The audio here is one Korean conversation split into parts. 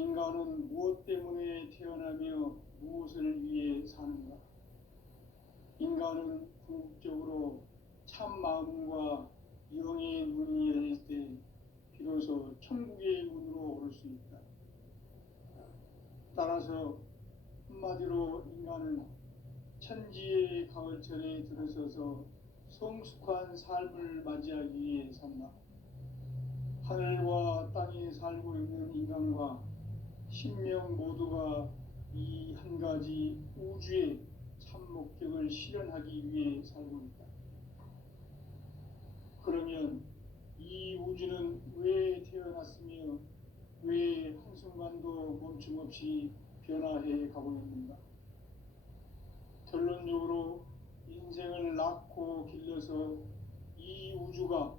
인간은 무엇 때문에 태어나며 무엇을 위해 사는가? 인간은 궁극적으로 참 마음과 영의 눈이 열릴 때 비로소 천국의 문으로 오를 수 있다. 따라서 한마디로 인간은 천지의 가을철에 들어서서 성숙한 삶을 맞이하기 위해 산다. 하늘과 땅에 살고 있는 인간과 신명 모두가 이 한 가지 우주의 참 목적을 실현하기 위해 살고 있다. 그러면 이 우주는 왜 태어났으며 왜 한순간도 멈춤없이 변화해 가고 있는가? 결론적으로 인생을 낳고 길러서 이 우주가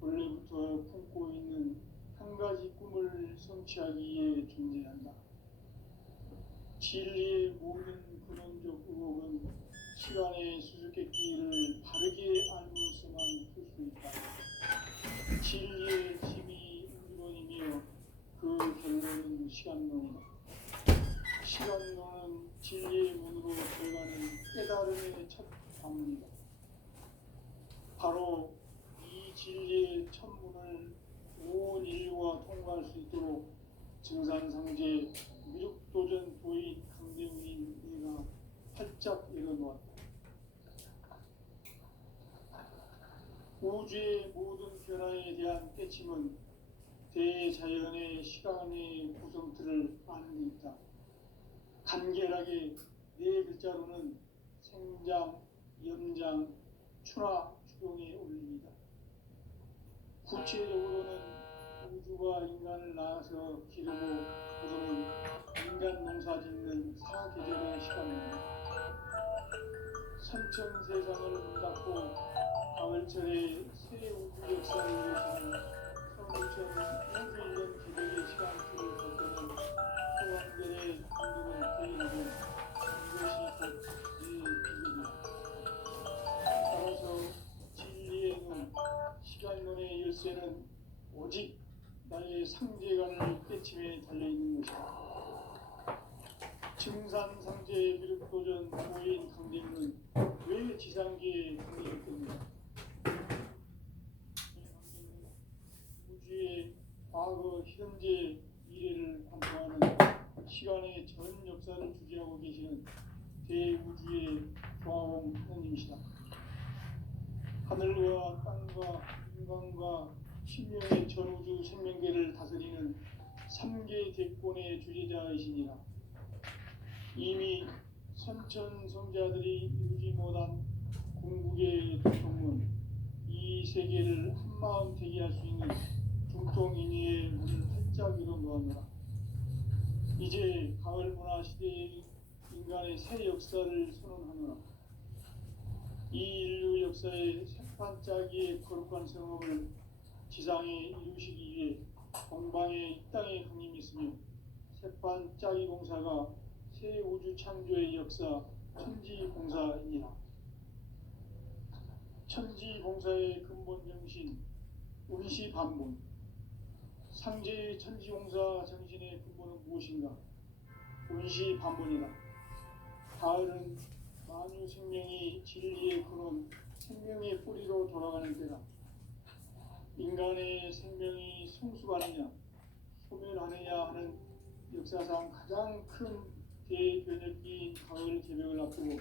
원래부터 품고 있는 한 가지 꿈을 성취하기 위해 존재한다. 진리의 모든 근원적 의혹은 시간의 수수께끼를 바르게 알므로서만 풀 수 있다. 진리의 힘이 우주론이며 그 결론은 시간론이다. 시간론은 진리의 문으로 들어가는 깨달음의 첫 방문이다. 바로 이 진리의 첫 문을 온 인류가 통과할 수 있도록 증산상제 미륵도전 도인 강대우인 내가 활짝 열어놓았다. 우주의 모든 변화에 대한 깨침은 대자연의 시간의 구성틀을 아는 데 있다. 간결하게 네 글자로는 생장, 염장, 추나 추동의 원리이다. 구체적으로는 우주가 인간을 낳아서 기르고 거두는 인간 농사 짓는 사계절의 시간입니다. 선천세상을 문 닫고 가을철에 새 우주 역사를 이루시는 성천 우주 1년 기백의 시간표를 볼 때는 소왕들의 감동은 대일이고 이것이 곧 내 비극이다. 따라서 진리의 눈, 시간론의 열쇠는 오직 나의 상제관을 깨침에 달려있는 것이다. 증산상제 미륵도전 도인 강림은 왜 지상계에 강림했겠는가? 우주의 과거, 현재, 미래를 관통하는 시간의 전 역사를 주재하고 계시는 대우주의 조화홍 하느님이시다. 하늘과 땅과 인간과 신명의 전우주 생명계를 다스리는 3계 대권의 주제자이시니라. 이미 선천성자들이 이루지 못한 궁극의 두통은 이 세계를 한마음 되게 할 수 있는 중통인의의 문을 활짝 열어놓았노라. 이제 가을 문화 시대의 인간의 새 역사를 선언하노라. 이 인류 역사의 새판짜기의 거룩한 성업을 지상에 이루시기 위해 동방의 이 땅에 강림했으며 새판짜기 공사가 새 우주 창조의 역사 천지공사이니라. 천지공사의 근본 정신 운시반본. 상제의 천지공사 정신의 근본은 무엇인가? 운시반본이다. 가을은 만유 생명이 진리의 근원, 생명의 뿌리로 돌아가는 때다. 인간의 생명이 성숙하느냐, 소멸하느냐 하는 역사상 가장 큰 대변혁기인 가을 개벽을 앞두고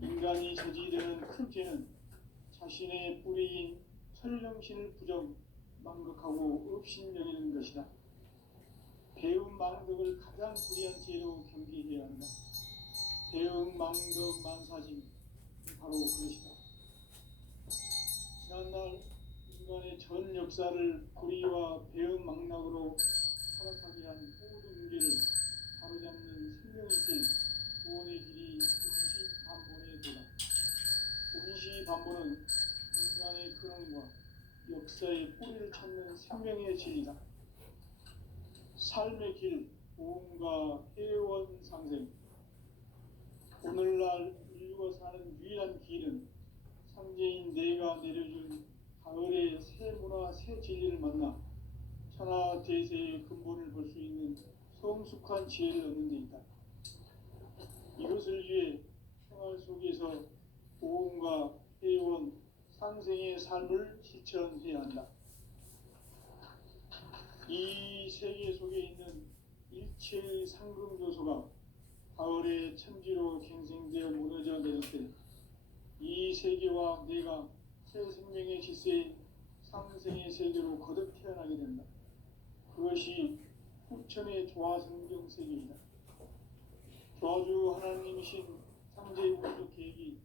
인간이 저지르는 큰 죄는 자신의 뿌리인 철령신을 부정, 망극하고 업신여기는 것이다. 배움 망덕을 가장 불의한 죄로 경계해야 한다. 배움 망덕 만사짐, 바로 그것이다. 지난날 인간의 전 역사를 불의와 배움 망락으로 타락하게 한 모든 문제를 바로잡는 생명의 길, 구원의 길이 운시반본의 도다. 운시반본은 인간의 근원과 역사의 뿌리를 찾는 생명의 진리다. 삶의 길, 보험과 회원 상생. 오늘날 인류가 사는 유일한 길은 상제인 내가 내려준 가을의 새 문화, 새 진리를 만나 천하 대세의 근본을 볼 수 있는 행복한 지혜를 얻는 데 있다. 이것을 위해 생활 속에서 보험과 회원, 상생의 삶을 실천해야 한다. 이 세계 속에 있는 일체의 상금 요소가 가을의 천지로 갱생되어 무너져 내릴 때 이 세계와 내가 새 생명의 질서의 상생의 세계로 거듭 태어나게 된다. 그것이 후천의 조화성경 세계이다. 조화주 하나님이신 상제의 우주적 계획이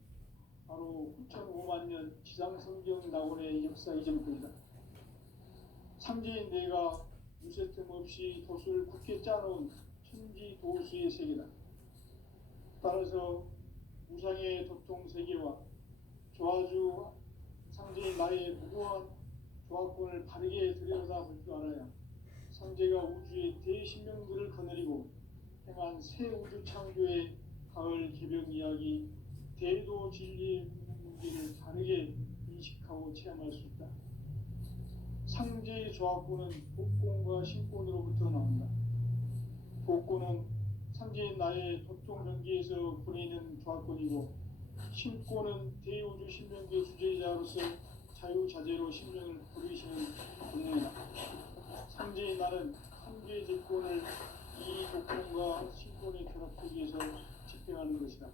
바로 후천 5만 년 지상성경 낙원의 역사 이전부이다. 상제인 내가 유세틈 없이 도수를 굳게 짜놓은 천지 도수의 세계다. 따라서 우상의 도통 세계와 조화주 상제인 나의 무고한 조화권을 바르게 들여다볼 줄 알아야 상제가 우주의 대신명들을 거느리고 행한 새 우주 창조의 가을 개벽 이야기 대도 진리의 문제를 다르게 인식하고 체험할 수 있다. 상제의 조화권은 복권과 신권으로부터 나온다. 복권은 상제인 나의 도통 경계에서 보내는 조화권이고 신권은 대우주 신명계 주제자로서 자유자재로 신명을 부르시는 권능이다. 상제인 나는 상제의 제권을 이 복권과 신권의 결합 속에서 집행하는 것이다.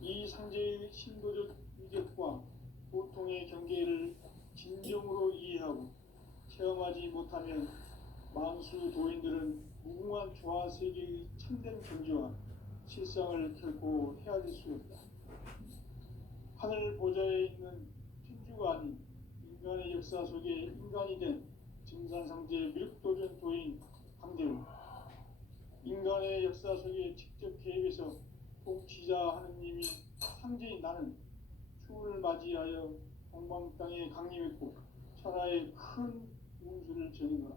이 상제의 신도적 위력과 보통의 경계를 진정으로 이해하고 체험하지 못하면 만수 도인들은 무궁한 조화 세계의 참된 경지와 실상을 결코 헤아릴 수 없다. 하늘 보좌에 있는 천주가 아닌 인간의 역사 속에 인간이 된 증산상제 밀도전 도인 강대우, 인간의 역사 속에 직접 개입해서 통치자 하느님이 상제인 나는 추운을 맞이하여 동방 땅에 강림했고 천하의 큰 운수를 전해노라.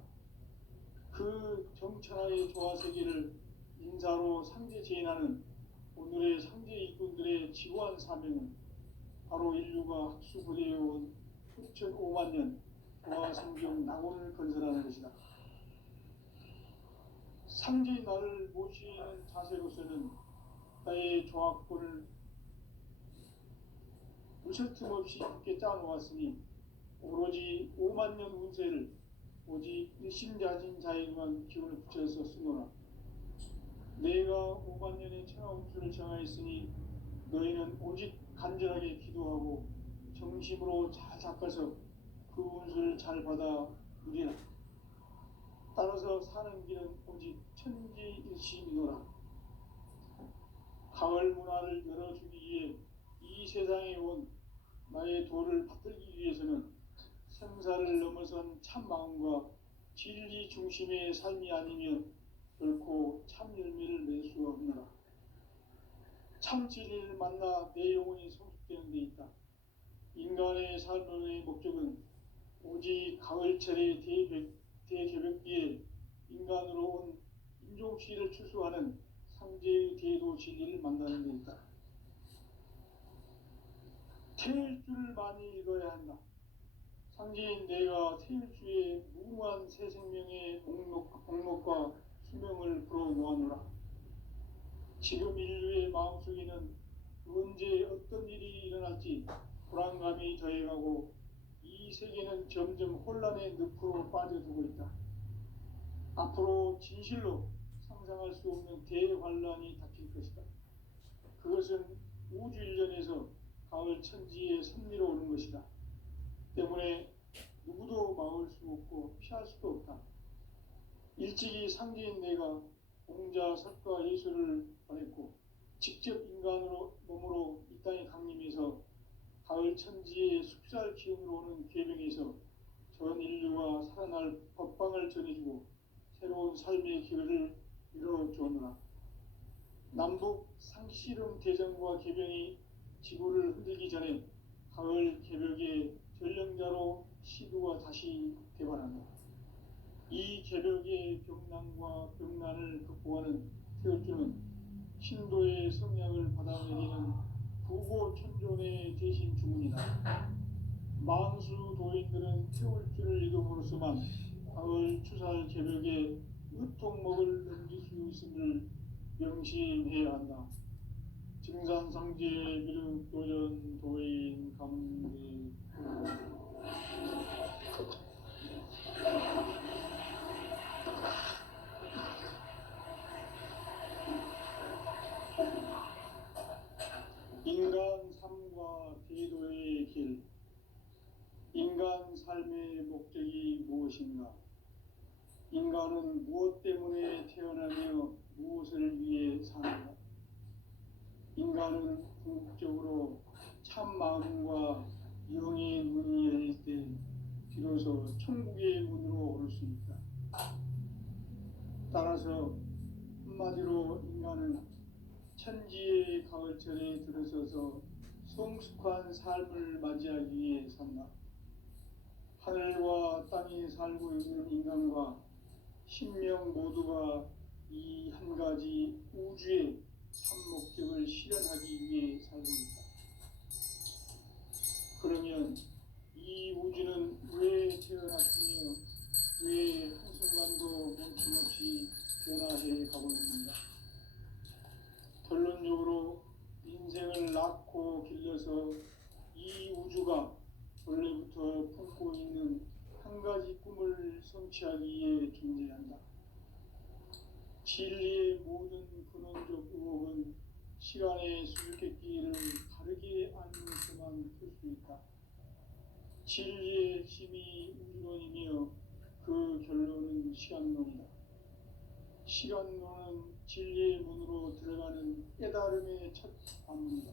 그 정천하의 조화세계를 인사로 상제 제인하는 오늘의 상제 일꾼들의 지고한 사명은 바로 인류가 학수부대해온 후천 5만 년 조화성경 낙원을 건설하는 것이다. 상제인 나를 모시는 자세로서는 나의 조화권을 무쇠 틈 없이 함께 짜놓았으니 오로지 5만 년 운세를 오직 일심자진 자에게만 기운을 붙여서 쓰노라. 내가 5만 년의 천하 운수를 정하였으니 너희는 오직 간절하게 기도하고 정심으로 잘 닦아서 그 운수를 잘 받아 누리라. 따라서 사는 길은 오직 천지일심이노라. 가을 문화를 열어주기 위해 이 세상에 온 나의 도를 받들기 위해서는 생사를 넘어선 참 마음과 진리 중심의 삶이 아니면 결코 참 열매를 맺을 수 없노라. 참 진리를 만나 내 영혼이 성숙되는 데 있다. 인간의 삶의 목적은 오직 가을철의 대개벽기에 인간으로 온 인종씨를 추수하는 상제의 대도 진리를 만나는 데 있다. 태일주를 많이 읽어야 한다. 상제인 내가 태일주의 무궁한 새 생명의 목록과 수명을 불어모아노라. 지금 인류의 마음속에는 언제 어떤 일이 일어날지 불안감이 더해가고 이 세계는 점점 혼란의 늪으로 빠져들고 있다. 앞으로 진실로 상상할 수 없는 대환란이 닥칠 것이다. 그것은 우주 일련에서 가을 천지의 섭리로 오는 것이다. 때문에 누구도 막을 수 없고 피할 수도 없다. 일찍이 상제인 내가 공자, 석가, 예수를 보냈고 직접 인간으로 몸으로 이 땅에 강림해서 가을 천지의 숲살 기운으로 오는 계명에서 전 인류가 살아날 법방을 전해주고 새로운 삶의 기회를 열어주었노라. 남북 상씨름 대전과 개병이 지구를 흔들기 전에 가을 개벽의 전령자로 시도가 다시 개발한다. 이 개벽의 병난과 병난을 극복하는 태울주는 신도의 성약을 받아내리는 부고천존의 대신 주문이다. 만수 도인들은 태울주를 이름으로서만 가을 추살 개벽의 의통목을 넘길 수 있음을 명심해야 한다. 증산상제 미륵 도전 도인 감대 인간 삶과 대도의 길. 인간 삶의 목적이 무엇인가? 인간은 무엇 때문에 태어나며 무엇을 위해 사는가? 인간은 궁극적으로 참 마음과 영의 문이 열릴 때 비로소 천국의 문으로 오를 수 있다. 따라서 한마디로 인간은 천지의 가을철에 들어서서 성숙한 삶을 맞이하기 위해 산다. 하늘과 땅에 살고 있는 인간과 신명 모두가 이 한 가지 우주의 참 목적을 실현하기 위해 살고 있다. 그러면 이 우주는 왜 태어났으며 왜 한순간도 멈춤없이 변화해 가고 있는가? 결론적으로 인생을 낳고 길러서 이 우주가 원래부터 품고 있는 한 가지 꿈을 성취하기 위해 존재한다. 진리의 모든 근원적 의혹은 시간의 수수께끼를 바르게 알면서만 풀 수 있다. 진리의 힘이 우주론이며 그 결론은 시간론이다. 시간론은 진리의 문으로 들어가는 깨달음의 첫 관문이다.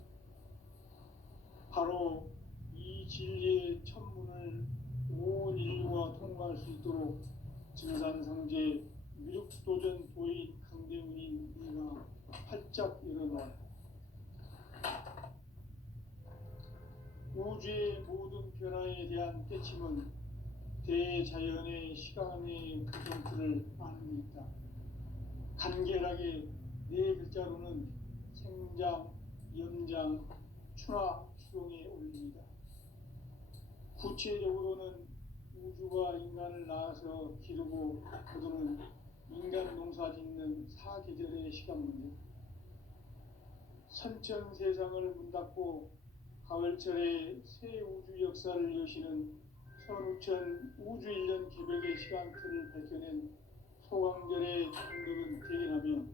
바로 이 진리의 첫 문을 온 인류가 통과할 수 있도록 증산상제 미륵도전 도인 강대문인 네가 활짝 열어놓았다. 우주의 모든 변화에 대한 깨침은 대자연의 시간의 구성틀을 아는 데 있다. 간결하게 네 글자로는 생장, 염장, 추나 추동에 올립니다. 구체적으로는 우주가 인간을 낳아서 기르고 거두는 인간 농사 짓는 사계절의 시간 문제. 선천 세상을 문 닫고 가을철에 새 우주 역사를 여시는 선우천 우주 1년 개벽의 시간틀을 밝혀낸 소강절의 정덕은 대견하며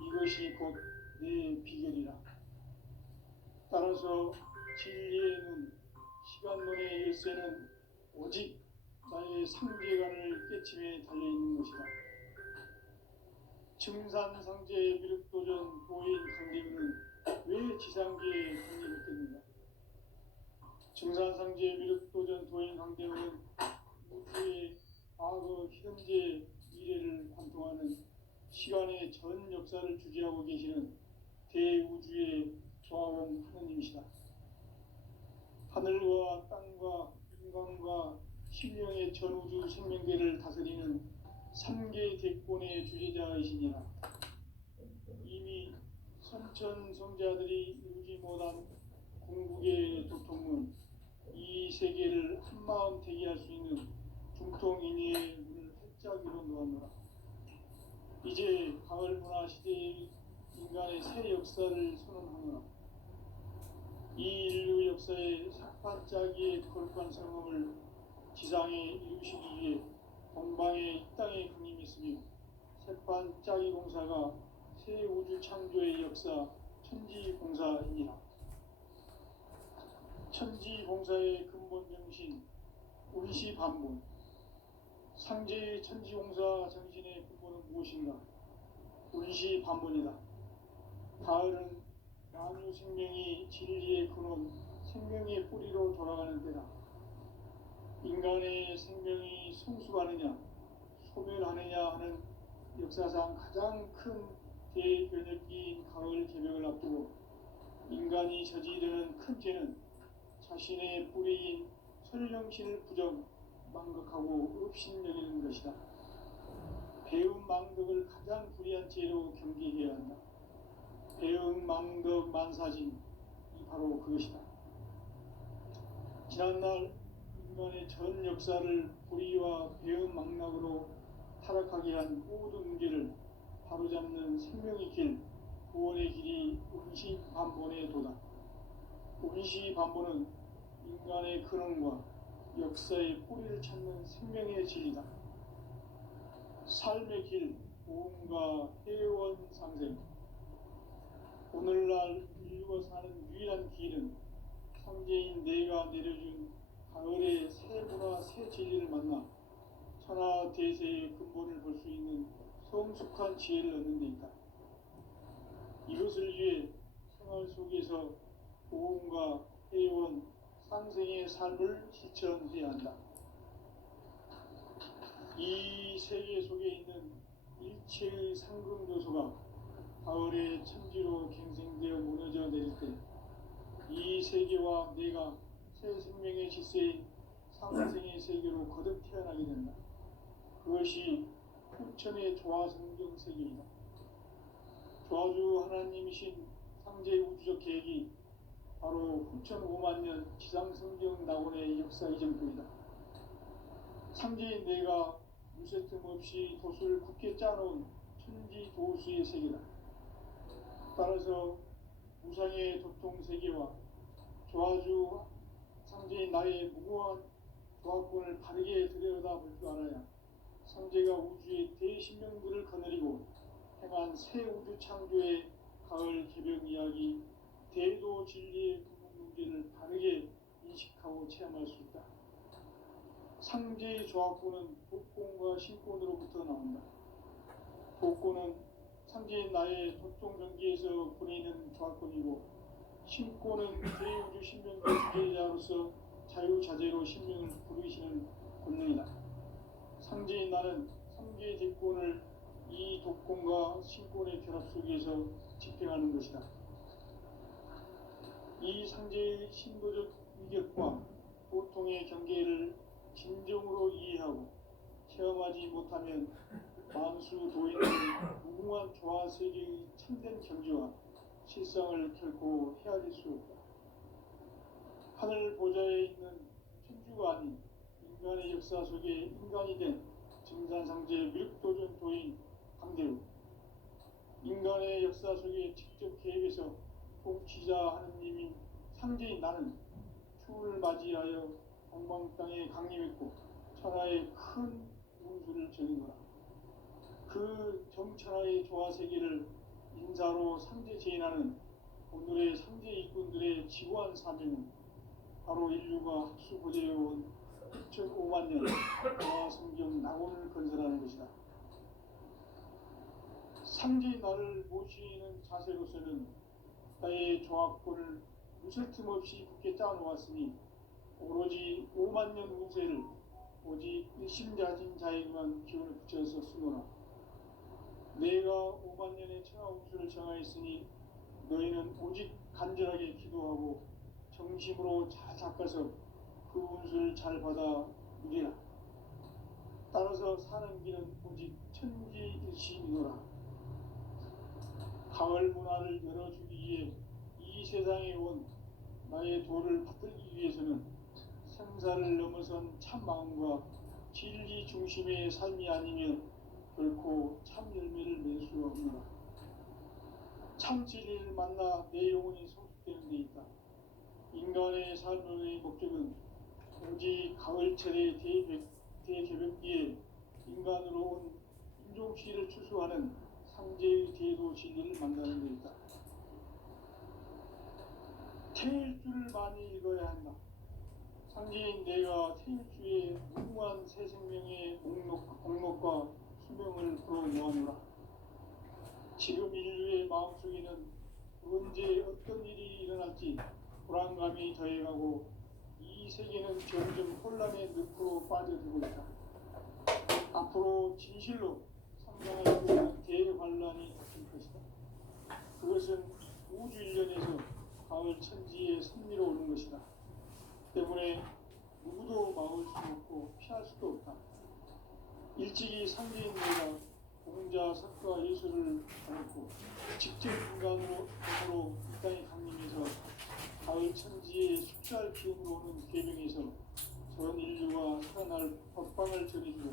이것이 곧 내 비결이라. 따라서 진리의 눈, 시간론의 열쇠는 오직 나의 상계관을 깨침에 달려있는 것이다. 증산상제 미륵도전 도인 강대문은 왜 지상계에 강림했겠는가? 증산상제 미륵도전 도인 강대문은 우주의 과거, 현재, 미래를 관통하는 시간의 전 역사를 주재하고 계시는 대우주의 조화원 하느님이시다. 하늘과 땅과 인간과 신령의 전우주 생명계를 다스리는 3개 대권의 주제자이시니라. 이미 선천성자들이 이루지 못한 궁극의 도통문, 이 세계를 한마음 되게 할 수 있는 중통인의의 문을 활짝 열어놓았노라. 이제 가을 문화 시대의 인간의 새 역사를 선언하노라. 이 인류 역사의 삭발짜기의 거룩한 성험을 지상에 이루시기 위해 동방에 이 땅에 강림했으며 색반짜기 공사가 새 우주 창조의 역사 천지공사이니라. 천지공사의 근본 정신 운시반본. 상제의 천지공사 정신의 근본은 무엇인가? 운시반본이다. 가을은 만유 생명이 진리의 근원, 생명의 뿌리로 돌아가는 때다. 인간의 생명이 성숙하느냐, 소멸하느냐 하는 역사상 가장 큰 대변혁기인 가을 개벽을 앞두고 인간이 저지르는 큰 죄는 자신의 뿌리인 설령신을 부정, 망각하고 업신여기는 것이다. 배움 망덕을 가장 불의한 죄로 경계해야 한다. 배움 망덕 만사진, 이 바로 그것이다. 지난날 인간의 전 역사를 불의와 배움 망락으로 타락하게 한 모든 문제를 바로잡는 생명의 길, 구원의 길이 운시반본의 도다. 운시반본은 인간의 근원과 역사의 뿌리를 찾는 생명의 진리다. 삶의 길, 보험과 회원 상생. 오늘날 인류가 사는 유일한 길은 상제인 내가 내려준 가을의 새 문화 새 진리를 만나 천하 대세의 근본을 볼 수 있는 성숙한 지혜를 얻는 데 있다. 이것을 위해 생활 속에서 보험과 회원, 상생의 삶을 실천해야 한다. 이 세계 속에 있는 일체의 상금 요소가 가을의 천지로 갱생되어 무너져 내릴 때 이 세계와 내가 새 생명의 질서인 상생의 세계로 거듭 태어나게 된다. 그것이 후천의 조화성경 세계이다. 조화주 하나님이신 상제 우주적 계획이 바로 후천 5만 년 지상성경 낙원의 역사 이전뿐이다. 상제인 내가 무쇠 틈 없이 도수를 굳게 짜놓은 천지 도수의 세계다. 따라서 무상의 도통 세계와 조화주 상제인 나의 무궁한 조화권을 바르게 들여다볼 줄 알아야 상제가 우주의 대신명들을 거느리고 행한 새 우주 창조의 가을 개벽 이야기, 대도 진리의 근본 문제를 바르게 인식하고 체험할 수 있다. 상제의 조화권은 도권과 신권으로부터 나온다. 도권은 상제인 나의 도통 경계에서 보내는 조화권이고, 신권은 대우주 신명의 주제자로서 자유자재로 신명을 부르시는 권능이다. 상제인 나는 상제의 대권을 이 도권과 신권의 결합 속에서 집행하는 것이다. 이 상제의 신도적 위격과 보통의 경계를 진정으로 이해하고 체험하지 못하면 만수도인은 무궁한 조화세계의 참된 경지와 실상을 결코 헤아릴 수 없다. 하늘 보좌에 있는 천주가 아닌 인간의 역사 속에 인간이 된 증산상제 밀도전 도인 강대우, 인간의 역사 속에 직접 개입해서 통치자 하느님인 상제인 나는 추운을 맞이하여 동방 땅에 강림했고 천하의 큰 운수를 전인거라. 그 정천하의 조화세계를 인사로 상제 제인하는 오늘의 상제 일꾼들의 지구한 사명은 바로 인류가 학수고대해온 2005만 년 조화성경 낙원을 건설하는 것이다. 상제인 나를 모시는 자세로서는 나의 조화권을 무쇠 틈 없이 굳게 짜놓았으니 오로지 5만 년 운세를 오직 일심자진 자에게만 기운을 붙여서 쓰노라. 내가 5만 년의 천하 운수를 정하였으니 너희는 오직 간절하게 기도하고 정심으로 잘 닦아서 그 운수를 잘 받아 누리라. 따라서 사는 길은 오직 천지일심이노라. 가을 문화를 열어주기 위해 이 세상에 온 나의 도를 받들기 위해서는 생사를 넘어선 참 마음과 진리 중심의 삶이 아니면 결코 참 열매를 맺을 수 없노라. 참 진리를 만나 내 영혼이 성숙되는 데 있다. 인간의 삶의 목적은 오직 가을철의 대개벽기에 인간으로 온 인종시를 추수하는 상제의 대도 진리를 만나는 데 있다. 태일주를 많이 읽어야 한다. 상제인 내가 태일주의 무궁한 새 생명의 목록과 수명을 풀어모아노라. 지금 인류의 마음속에는 언제 어떤 일이 일어날지 불안감이 더해가고 이 세계는 점점 혼란의 늪으로 빠져들고 있다. 앞으로 진실로 상상할 수 없는 대환란이 닥칠 것이다. 그것은 우주 일련에서 가을 천지의 섭리로 오는 것이다. 때문에 누구도 막을 수 없고 피할 수도 없다. 일찍이 상제인 내가 공자, 석가, 예수를 닮고 직접 인간으로 이 땅에 강림해서 가을 천지의 숙달 기운으로 오는 계명에서 전 인류가 살아날 법방을 전해주고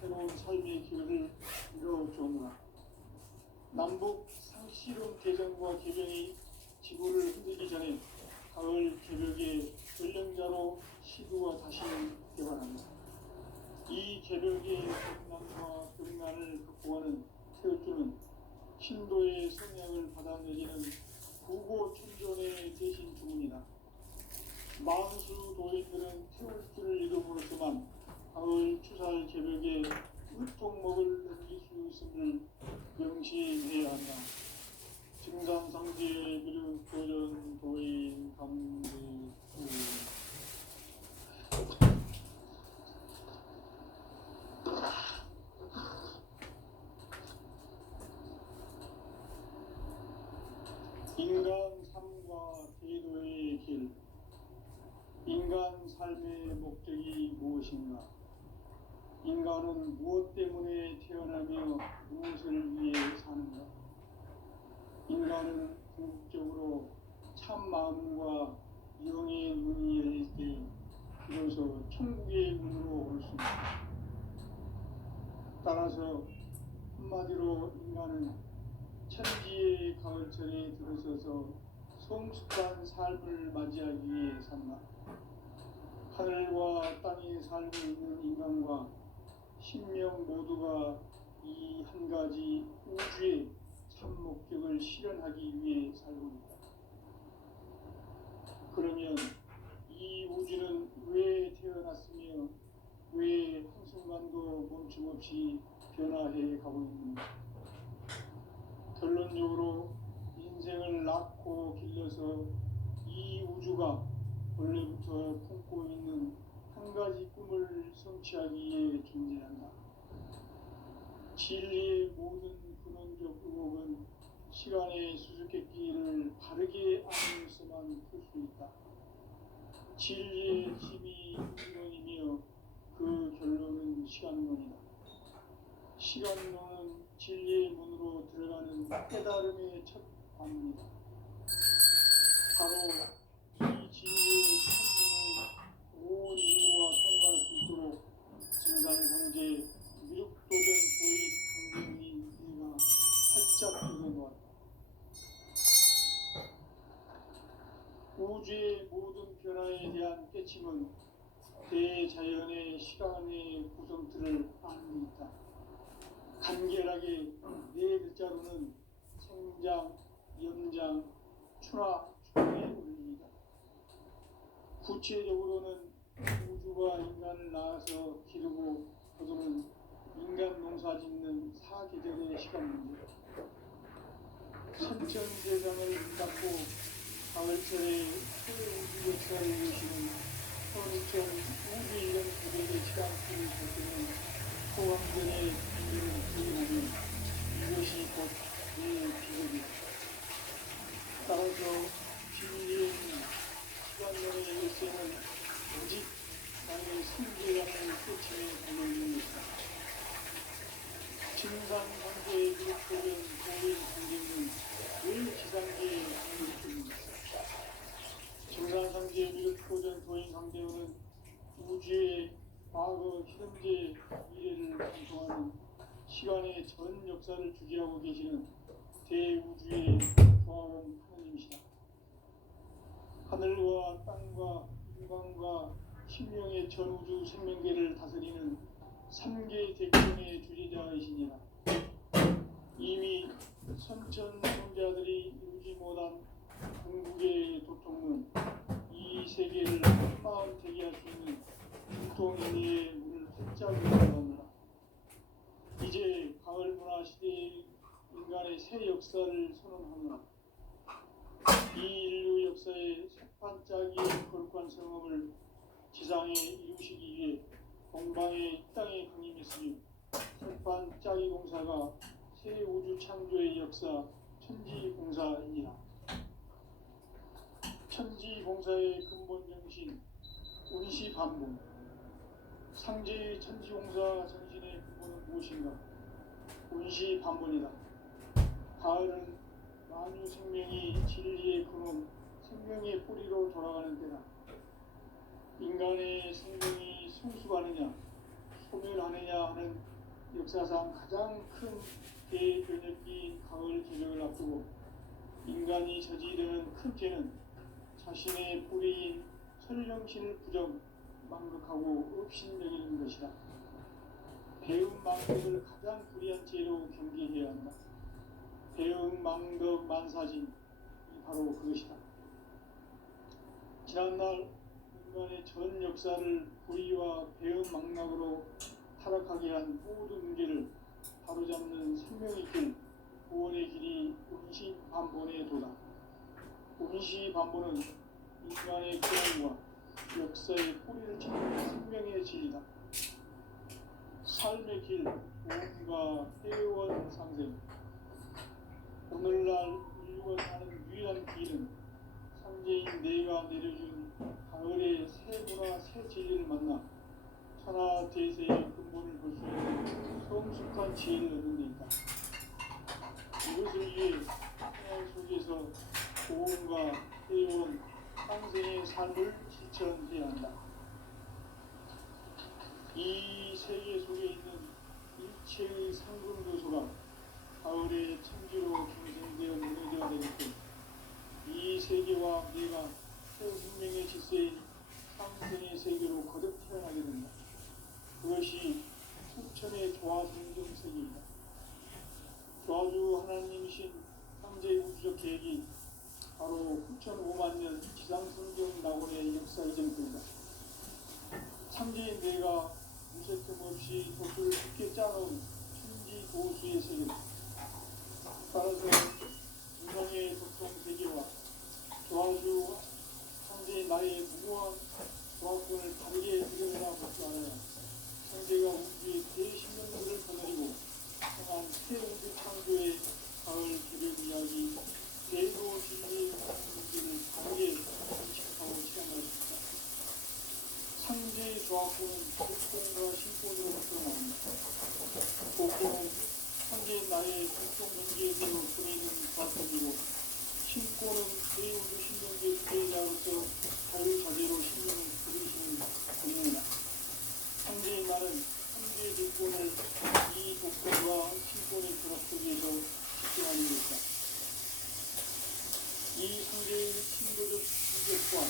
새로운 삶의 기회를 이뤄주었노라. 남북 상시론 개정과 개병이 지구를 흔들기 전에 가을 개벽의 전령자로 시도가 다시 개발합니다. 이 개벽의困난과 병난을 극복하는 태울주는 신도의 성향을 받아들이는 구고천존의 대신 주문이다. 만수 도인들은 태울주를 이름으로서만 가을 추살 개벽의 으통목을 넘길 수 있음을 명심해야 한다. 증산상제 미륵 도전 도인 감대후 인간 삶과 대도의 길. 인간 삶의 목적이 무엇인가? 인간은 무엇 때문에 태어나며 무엇을 위해 사는가? 인간은 궁극적으로 참 마음과 영의 눈이 열릴 때 비로소 천국의 문으로 올 수 있다. 따라서 한마디로 인간은 천지의 가을철에 들어서서 성숙한 삶을 맞이하기 위해 산다. 하늘과 땅에 살고 있는 인간과 신명 모두가 이 한 가지 우주의 참 목적을 실현하기 위해 살고 있다. 그러면 이 우주는 왜 태어났으며 왜 한순간도 멈춤없이 변화해 가고 있는가? 결론적으로 인생을 낳고 길러서 이 우주가 원래부터 품고 있는 한 가지 꿈을 성취하기 위해 존재한다. 진리의 모든 근원적 의혹은 시간의 수수께끼를 바르게 알면서만 풀 수 있다. 진리의 힘이 근원이며 그 결론은 시간론이다. 시간론은 진리의 문으로 들어가는 깨달음의 첫 관문이다. 바로 이 진리의 천문을 온 인류가 통과할 수 있도록 증산상제 미륵도전 도인 강경이 내가 활짝 열어놓았다. 우주의 모든 변화에 대한 깨침은 대자연의 시간의 구성틀을 아는 데 있다. 간결하게 네 글자로는 생장, 염장, 추나, 충의 원리이다. 구체적으로는 우주가 인간을 낳아서 기르고 거두는 인간 농사 짓는 사계절의 시간 문제. 선천대장을 닦고 가을철에 새우주 역사를 이루시는 선천 우주일령 개벽의 시간표를 걷는 소왕전의 비밀을 부인하니 이것이 곧 내 비밀이다. 따라서 진리의 시간론의 열쇠는 오직 나의 승계라는 끝에 달려있는 것이다. 증산상제의 기록적인 도인 강경은 왜 지상계의 강력적인가? 증산상제의 미륵도전 도인 강대우는 우주의 과거, 현재, 미래를 관통하는 시간의 전 역사를 주재하고 계시는 대우주의 조화원 하나님이시다. 하늘과 땅과 인간과 신명의 전우주 생명계를 다스리는 3개 대권의 주재자이시니라. 이미 선천 성자들이 이루지 못한 궁극의 도통은 이 세계를 한마음 되게 할 수 있는 중통인의 문을 활짝 열어놓으라. 이제 가을 문화 시대의 인간의 새 역사를 선언하노라. 이 인류 역사의 새반짝이의 거룩한 성험을 지상에 이루시기 위해 동방의 이 땅에 강림했으며 새반짝이 공사가 새 우주 창조의 역사 천지공사이니라. 천지공사의 근본 정신 운시반문. 상제의 천지공사 정신의 근본은 무엇인가? 운시반문이다. 가을은 만유 생명이 진리의 근원, 생명의 뿌리로 돌아가는 때다. 인간의 생명이 성숙하느냐, 소멸하느냐 하는 역사상 가장 큰 대변혁기인 가을 개벽을 앞두고 인간이 저지르는 큰 죄는 자신의 뿌리인 설령신을 부정, 망극하고 업신여기는 것이다. 배음 망덕을 가장 불의한 죄로 경계해야 한다. 배음 망덕 만사진이 바로 그것이다. 지난날 인간의 전 역사를 불의와 배음 망락으로 타락하게 한 모든 문제를 바로잡는 생명의 길, 구원의 길이 운시반본의 도다. 운시반본은 인간의 구원과 역사의 뿌리를 찾는 생명의 진리다. 삶의 길, 구원과 회원 상생. 오늘날 인류가 가는 유일한 길은 상제인 내가 내려준 가을의 새 문화 새 진리를 만나 천하 대세의 근본을 볼 수 있는 성숙한 지혜를 얻는 데 있다. 이것을 위해 생활 속에서 고온과 회원, 상생의 삶을 실천해야 한다. 이 세계 속에 있는 일체의 상금 요소가 가을의 천지로 경생되어 무너져야 되겠고, 이 세계와 내가 새 생명의 질서인 상생의 세계로 거듭 태어나게 된다. 그것이 수천의 조화성경 세계이다. 조화주 하나님이신 창제 우주적 계획이 바로 9,500,000년 지상성경 낙원의 역사 이전입니다. 창제인 내가 무색점 없이 도수를 깊게 짜놓은 천지 도수의 세계, 따라서 인간의 독성 세계와 조화주 창제인 나의 무모한 조합권을 다르게 드러내나 볼 줄 알아야 창제가 우주의 대신명들을 거느리고 향한 새 우주 창조의 가을 개벽 이야기, 대도 진리의 문제를 다르게 인식하고 실행할 수 있다. 창제의 조합권은 독성과 신권으로 드러납니다. 독성은 창제인 나의 독성 경계에 대로 보내는 조합권이고, 신권은 제5주 신명계 주체자로서 자유자재로 신명을 부르시는 권능이다. 창제인 나는 창제의 대권을 이 독성과 신권의 결합 속에서 실행하는 것이다. 이 창제의 신도적 인격 또한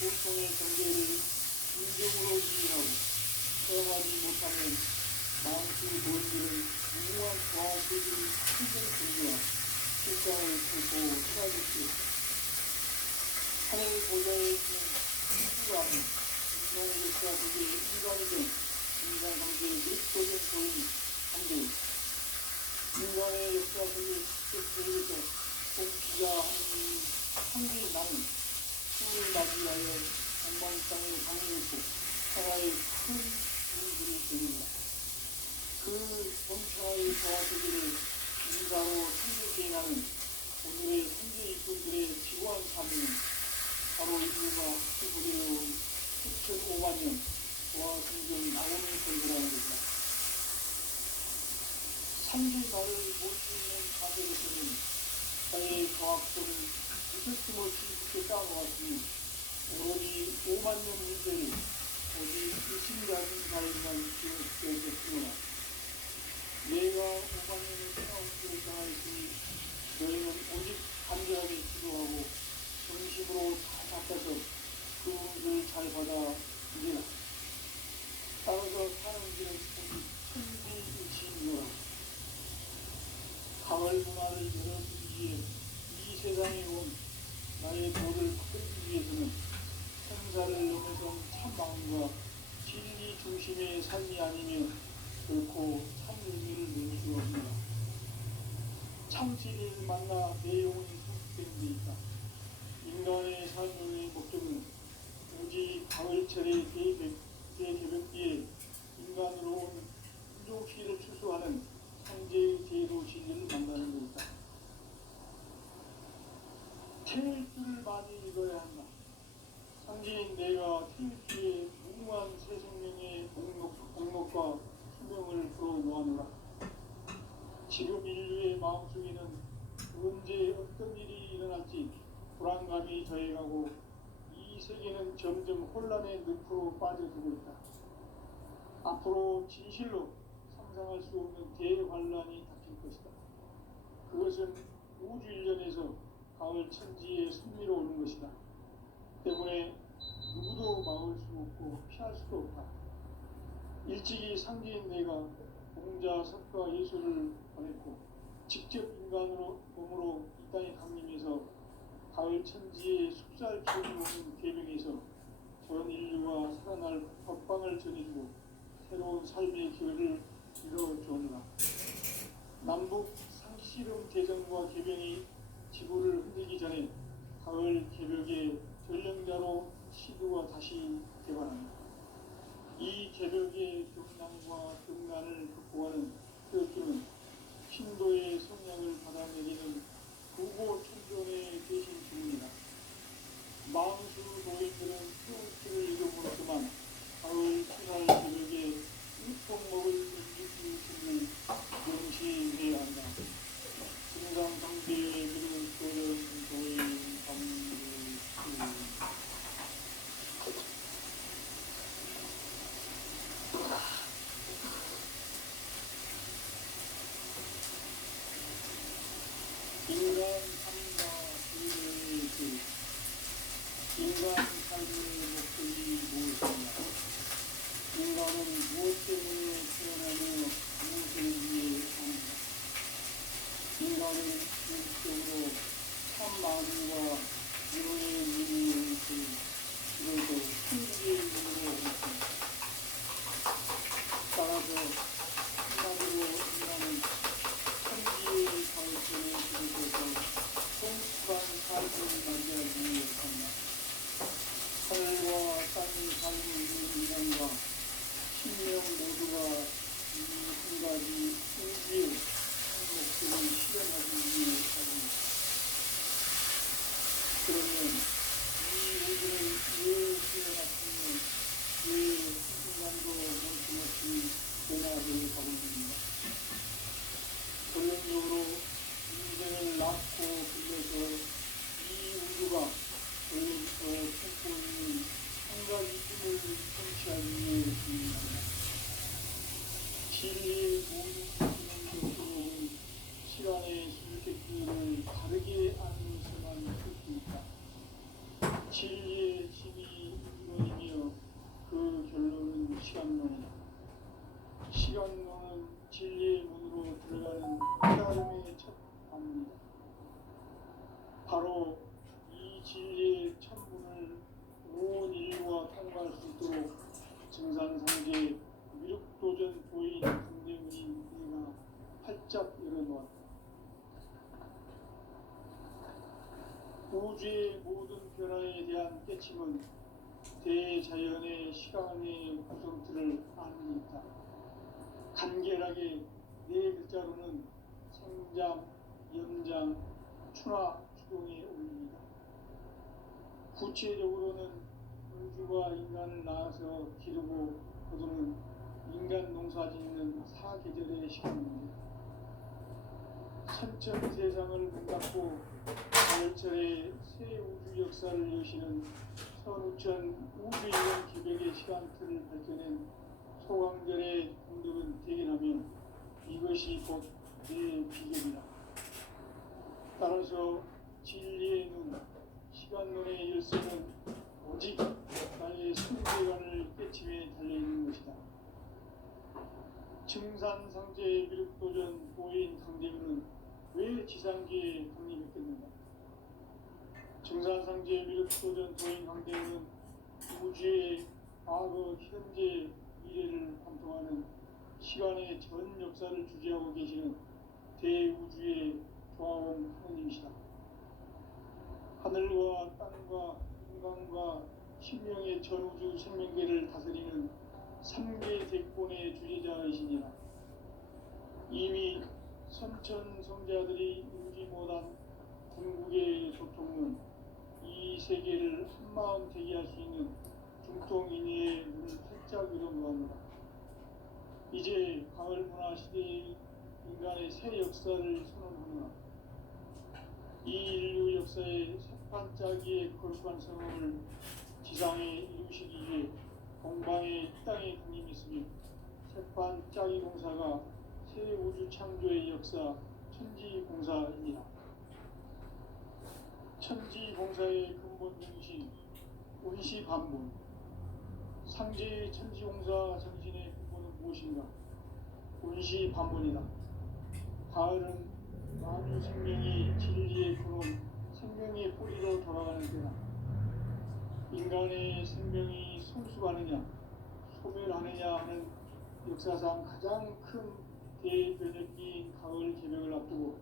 보통의 경계를 진정으로 이해하고 체험하지 못하면 마음속 노인들은 무모한 조화적인 신경 경계와 실상을 펼고 사라질 수 있다. 하늘 보좌에 있는 신수가 아닌 인간의 역사 속에 인간이 된 인간 관계의 윗도전 소위 상대, 인간의 역사 속에 직접 계획에서 공기자하는 상대인 나는 수를 맞이하여 공방 땅에 강해있고 하나의 큰 문들이 됩니다. 그 전차의 조화 세계를 인가로 상대케 하는 오늘의 현재 일꾼들의 지구한 사명은 바로 인류가 회복해온 9,500,000년 조화 성경 낙원의 전부라는 것이다. 상대 나를 못 수 있는 가족에서는 나의 조합권을 무색점 없이 굳게 짜놓았으니 오로지 50,000년 문제를 오직 의심가진 자에게만 기억되었으므로 내가 50,000년을 태어난 것을 정하였으니 너희는 오직 간절하게 기도하고 정심으로 다 잡혀서 그 운을 잘 받아 이겨라. 따라서 사는 길은 오직 천지의지이노라. 가을 문화를 열어주기 위해 이 세상에 온 나의 도를 끌기 위해서는 생사를 넘어선 참마음과 진리 중심의 삶이 아니면 결코 참 의미를 낼 수 없습니다. 참 진리를 만나 내 영혼이 성숙되는 데 있다. 인간의 삶의 목적은 오직 가을철의 대개벽기에 인간으로 온 인종시를 추수하는 상제의 제도 진리를 만나는 데 있다. 태일주를 많이 읽어야 한다. 상제인 내가 태일주의 무궁한 새 생명의 목록과 수명을 풀어 놓아노라. 지금 인류의 마음속에는 언제 어떤 일이 일어날지 불안감이 더해가고 이 세계는 점점 혼란의 늪으로 빠져들고 있다. 앞으로 진실로 상상할 수 없는 대환란이 닥칠 것이다. 그것은 우주 일련에서 가을 천지의 섭리로 오는 것이다. 때문에 누구도 막을 수 없고 피할 수도 없다. 일찍이 상계인 내가 공자, 석가, 예수를 보냈고 직접 인간으로 몸으로 이 땅에 강림해서 가을 천지의 숲살 기운이 오는 계명에서 전 인류가 살아날 법방을 전해주고 새로운 삶의 기회를 이뤄주었노라. 남북 상씨름 대전과 개병이 지구를 흔들기 전에 가을 개벽의 전령자로 시드가 다시 개발합니다. 이 개벽의 경난과 등난을 극복하는 태극기는 신도의 성량을 받아내리는 구고천존의 대신 주문이다. 망수 노인들은 태극기를 잃어버렸지만 가을 해날 개벽에 일통 먹을 음식을 명시해야 한다. 증상상대의 미를 도전 도의 감수 인간 삶과 의의 길, 인간 삶의 목적이 무엇이냐? 인간은 무엇 때문에 태어나며 무엇을 위해 사는가? 인간은 궁극적으로 참마음과 위로의 문을 이뤄서 천국의 문으로 있습니다. 따라서 한마디로 인간은 천지의 가을전에 들어서서 성숙한 삶을 맞이하기 위해서입니다. 하늘과 땅이 살고 있는 인간과 신명 모두가 이 한 가지 우주의 목적을 실현하기 위해 살입니다. 그러면 이 우주를 왜 태어났으며 왜 한순간도 멈춤없이 변화해 가고 있습니다. 결론적으로 인생을 낳고 불려서 이 우주가 원래부터 품고 있는 한 가지 꿈을 성취하기 위해입니다. 진리의 모든 기능적으로는 시간의 수수께끼를 다르게 아는 것만 할 수 있다. 진리의 힘이 이론이며 그 결론은 시간론이다. 시간론은 진리의 문으로 들어가는 깨달음의 첫 방문이다. 바로 이 진리의 첫 문을 온 인류가 통과할 수 있도록 증산상계 미륵도전 도인 강대문인 내가 활짝 열어놓았다. 우주의 모든 변화에 대한 깨침은 대자연의 시간의 구성틀을 아는 있다. 간결하게 네 글자로는 생장, 연장, 추나, 추동에 올립니다. 구체적으로는 우주가 인간을 낳아서 기르고 거두는 인간 농사 짓는 사계절의 시간입니다. 천천 세상을 문 닫고 가을철에 새 우주 역사를 여시는 선우천 우주인간 기백의 시간틀을 밝혀낸 소강절의 공덕은 대견하면 이것이 곧 내 비결이다. 따라서 진리의 눈, 시간론의 열쇠는 오직 나의 성대관을 깨침에 달려있는 것이다. 증산상제의 미륵도전 보인 강대문은 왜 지상계에 강림했겠는가? 증산상제의 미륵도전 보인 강대문은 우주의 과거, 현재, 미래를 관통하는 시간의 전 역사를 주재하고 계시는 대우주의 조화원 하느님이시다. 하늘과 땅과 인간과 신명의 전우주 생명계를 다스리는 3개 대권의 주제자이시니라. 이미 선천 성자들이 인지 못한 궁극의 소통은 이 세계를 한마음 되게 할 수 있는 중통인의의 문을 활짝 열어놓았노라. 이제 가을 문화 시대의 인간의 새 역사를 선언하노라. 이 인류 역사의 새판짜기의 거룩한 성공을 지상에 이루시기 위해 동방의 이 땅에 강림했으며 재판 짜기 공사가 새 우주 창조의 역사 천지공사입니다. 천지공사의 근본 정신 원시반본. 상제의 천지공사 정신의 근본은 무엇인가? 원시반본이다. 가을은 만유 생명이 진리의 근원, 생명의 뿌리로 돌아가는 때다. 인간의 생명이 성숙하느냐, 소멸하느냐 하는 역사상 가장 큰 대변혁기인 가을 개벽을 앞두고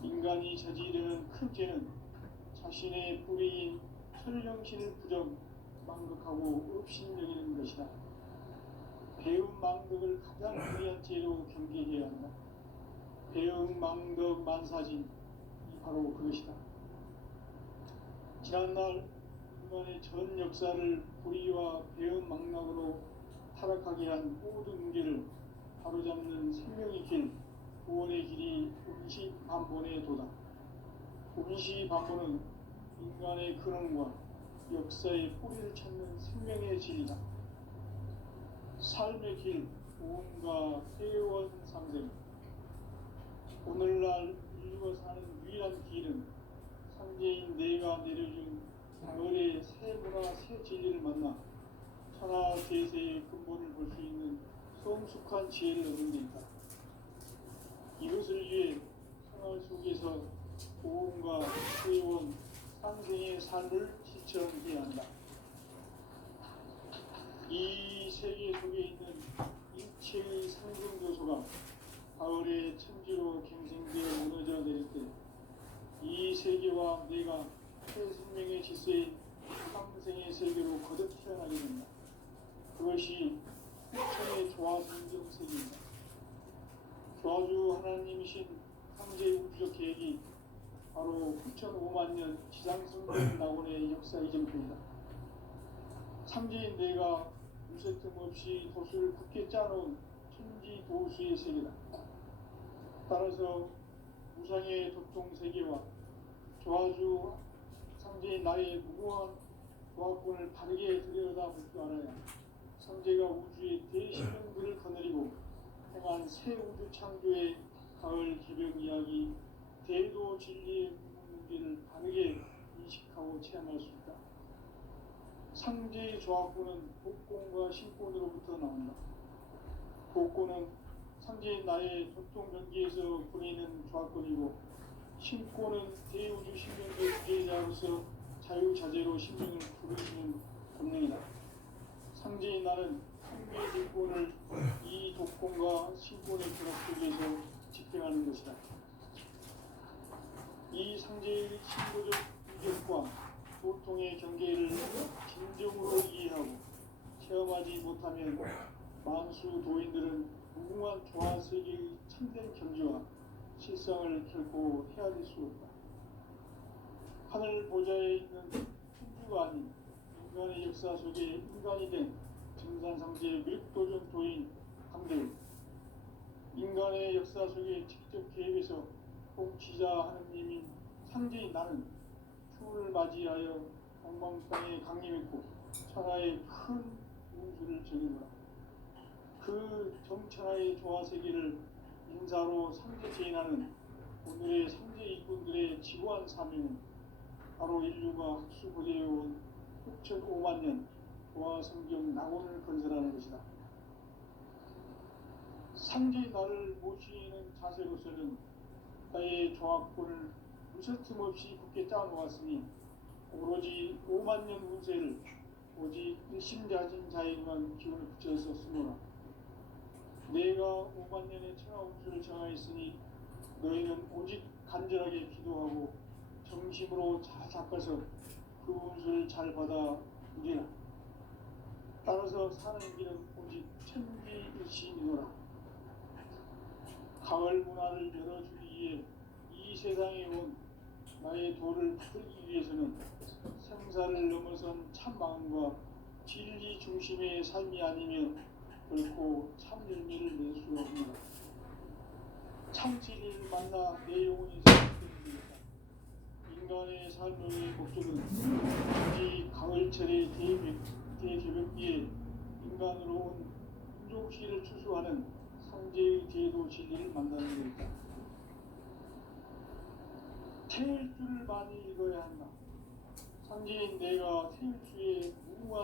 인간이 저지르는 큰 죄는 자신의 뿌리인 철령신을 부정, 망극하고 업신여기는 것이다. 배움 망덕을 가장 불의한 죄로 경계해야 한다. 배움 망덕 만사진이 바로 그것이다. 지난날 인간의 전 역사를 불의와 배움 망락으로 타락하게 한 모든 문제를 바로잡는 생명의 길, 구원의 길이 원시반본의 도다. 원시반본은 인간의 근원과 역사의 뿌리를 찾는 생명의 진리다. 삶의 길, 구원과 회원 상생. 오늘날 인류가 사는 유일한 길은 상제인 내가 내려준 가을의 새 문화, 새 진리를 만나 천하 대세의 근본을 볼 수 있는 성숙한 지혜를 얻는 데 있다. 이것을 위해 생활 속에서 보험과 회원, 상생의 삶을 실천해야 한다. 이 세계 속에 있는 일체의 상승 요소가 가을의 천지로 갱생되어 무너져 내릴 때 이 세계와 내가 새 생명의 질서인 상생의 세계로 거듭 태어나게 된다. 그것이 후천의 조화 성경 세계입니다. 조화주 하나님이신 상제 우주적 계획이 바로 9,500,000년 지상성경 낙원의 역사 이전입니다. 상제인 내가 무쇠틈 없이 도수를 굳게 짜놓은 천지 도수의 세계다. 따라서 무상의 도통 세계와 조화주 상제인 나의 무고한 조화권을 바르게 들여다볼 줄 알아야 상제가 우주의 대시명들을 거느리고 행한 새 우주 창조의 가을 개벽 이야기, 대도 진리의 문제를 바르게 인식하고 체험할 수 있다. 상제의 조화권은 복권과 신권으로부터 나온다. 복권은 상제인 나의 도통 경계에서 보내는 조화권이고, 신권은 대우주 신명의 주제자로서 자유자재로 신명을 부르시는 권능이다. 상제인 나는 상계 질권을 이 독권과 신권의 결합 속에서 집행하는 것이다. 이 상제의 신고적 인격과 보통의 경계를 진정으로 이해하고 체험하지 못하면 만수 도인들은 무궁한 조화 세계의 참된 경지와 실상을 결코 헤아릴 수 없다. 하늘 보좌에 있는 천주가 아닌 인간의 역사 속에 인간이 된 증산상제의 밀도전 도인 강대우, 인간의 역사 속에 직접 개입해서 통치자 하느님인 상제인 나는 추운을 맞이하여 동방땅에 강림했고 천하의 큰 운수를 전해노라. 그 정천하의 조화세계를 인사로 상제 제인하는 오늘의 상제 일꾼들의 지고한 사명은 바로 인류가 학수고대해온 6,500,000년 조화성경 낙원을 건설하는 것이다. 상제의 나를 모시는 자세로서는 나의 조화권을 무쇠틈 없이 굳게 짜놓았으니 오로지 50,000년 운세를 오직 일심자진 자에게만 기운을 붙여서 쓰노라. 내가 50,000년의 천하 운수를 정하였으니 너희는 오직 간절하게 기도하고 정심으로 잘 닦아서 그 운수를 잘 받아 누리라. 따라서 사는 길은 오직 천지일신이노라. 가을 문화를 열어주기 위해 이 세상에 온 나의 도를 풀기 위해서는 생사를 넘어선 참 마음과 진리 중심의 삶이 아니면 결코 참 열매를 낼 수 없노라. 참 진리를 만나 내 영혼이 생각되는 것이다. 인간의 삶의 목적은 오직 가을철의 대개벽기에 인간으로 온 세종시를 추수하는 성제의 제도 진리를 만나는 것이다. 태일주를 많이 읽어야 한다. 선지인 내가 태일주의 무궁한